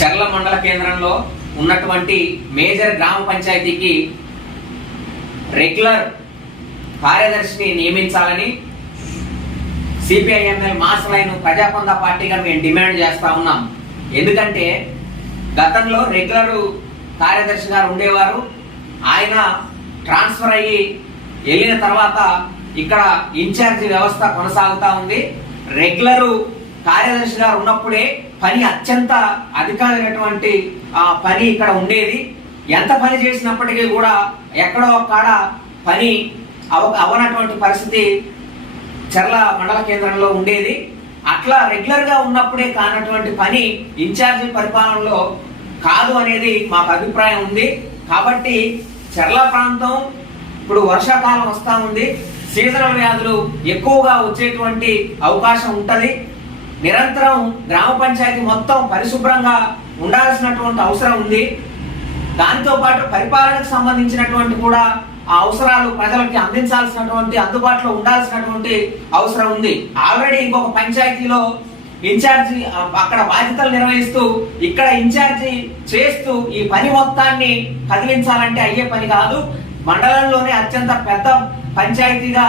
చర్ల మండల కేంద్రంలో ఉన్నటువంటి మేజర్ గ్రామ పంచాయతీకి రెగ్యులర్ కార్యదర్శిని నియమించాలని సిపిఐఎంఎల్ మాస్ లైన్ ప్రజాపంద పార్టీగా మేము డిమాండ్ చేస్తా ఉన్నాం. ఎందుకంటే గతంలో రెగ్యులర్ కార్యదర్శి గారు ఉండేవారు. ఆయన ట్రాన్స్ఫర్ అయ్యి వెళ్ళిన తర్వాత ఇక్కడ ఇన్ఛార్జి వ్యవస్థ కొనసాగుతా ఉంది. రెగ్యులర్ కార్యదర్శి గారు ఉన్నప్పుడే పని అత్యంత అధికమైనటువంటి పని ఇక్కడ ఉండేది. ఎంత పని చేసినప్పటికీ కూడా ఎక్కడో ఒక్కడ పని అవనటువంటి పరిస్థితి చర్ల మండల కేంద్రంలో ఉండేది. అట్లా రెగ్యులర్ గా ఉన్నప్పుడే కానటువంటి పని ఇన్ఛార్జి పరిపాలనలో కాదు అనేది మాకు అభిప్రాయం ఉంది. కాబట్టి చర్ల ప్రాంతం ఇప్పుడు వర్షాకాలం వస్తా ఉంది. సీజనల్ వ్యాధులు ఎక్కువగా వచ్చేటువంటి అవకాశం ఉంటది. నిరంతరం గ్రామ పంచాయతీ మొత్తం పరిశుభ్రంగా ఉండాల్సినటువంటి అవసరం ఉంది. దాంతో పాటు పరిపాలనకు సంబంధించినటువంటి కూడా ఆ అవసరాలు ప్రజలకి అందించాల్సినటువంటి అందుబాటులో ఉండాల్సినటువంటి అవసరం ఉంది. ఆల్రెడీ ఇంకొక పంచాయతీలో ఇన్ఛార్జి అక్కడ బాధ్యతలు నిర్వహిస్తూ ఇక్కడ ఇన్ఛార్జి చేస్తూ ఈ పని మొత్తాన్ని కదిలించాలంటే అయ్యే పని కాదు. మండలంలోనే అత్యంత పెద్ద పంచాయతీగా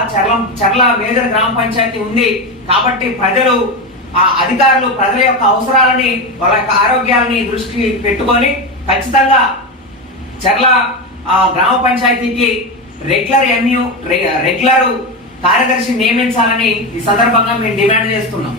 చర్ల మేజర్ గ్రామ పంచాయతీ ఉంది. కాబట్టి ప్రజలు ఆ అధికారులు ప్రజల యొక్క అవసరాలని వాళ్ళ యొక్క ఆరోగ్యాలని దృష్టి పెట్టుకొని ఖచ్చితంగా చర్ల గ్రామ పంచాయతీకి రెగ్యులర్ కార్యదర్శి నియమించాలని ఈ సందర్భంగా మేము డిమాండ్ చేస్తున్నాం.